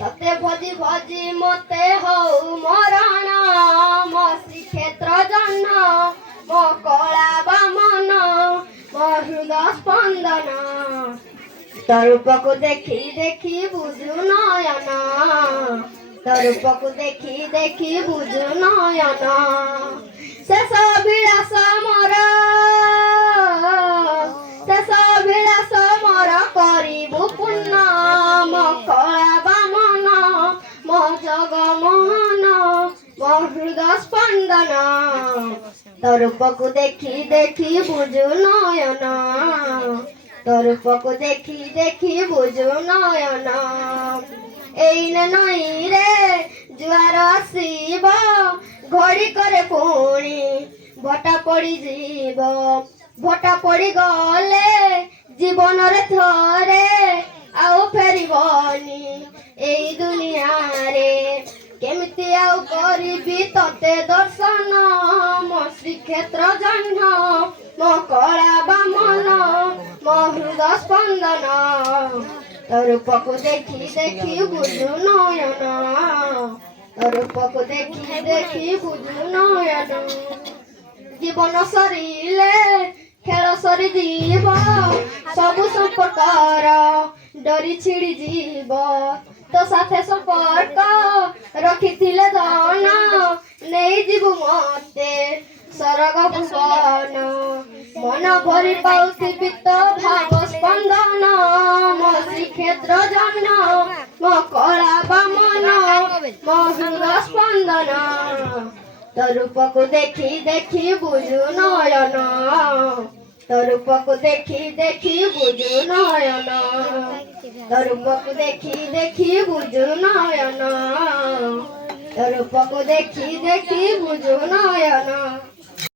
तते भजी भजी मते हौ मरण मो श्रीक्षेत्र जन्न मो कला बामन मो हृदय स्पंदन तरूपको देखी देखी बुझु नयन तरूपको देखी देखी बुझु नयन शेष विलास मोर शेष विलास मोर करिबु पुण्य मो कला बामन मो जगमोहन मो हृदय स्पंदन तरूपको देखी देखी बुझु नयन तरूपको देखी देखी बुझु नयन एइने नई रे जुआर आसीब घड़ी करे पुणी भटा पड़ी जीव भटा पड़ी गले जीवन रे थरे आउ फेरिबनी एई दुनिया रे केमिति आउ करिबी तते दर्शन मो श्रीक्षेत्र जन्न मो कला बामन मो हृदय स्पंदन तरूपको देखी देखी बुझु नयन तरूपको देखी देखी बुझु नयन जीवन सरिले खेल सरी जीव सबु संपर्कर डरी छिड़ी जीव तो साथे संपर्क रखिथिले धन नहीं जीवु मते सरग भुवन मन भरी पाउथिबि तो भाव स्पंदन मो श्रीक्षेत्र जन्न मो कला बामन मो हृदय स्पंदन तरूपको देखी देखी बुझु नयन तरूपको देखी देखी बुझु नयन तरूपको देखी देखी बुझु नयन तरूपको देखी देखी बुझु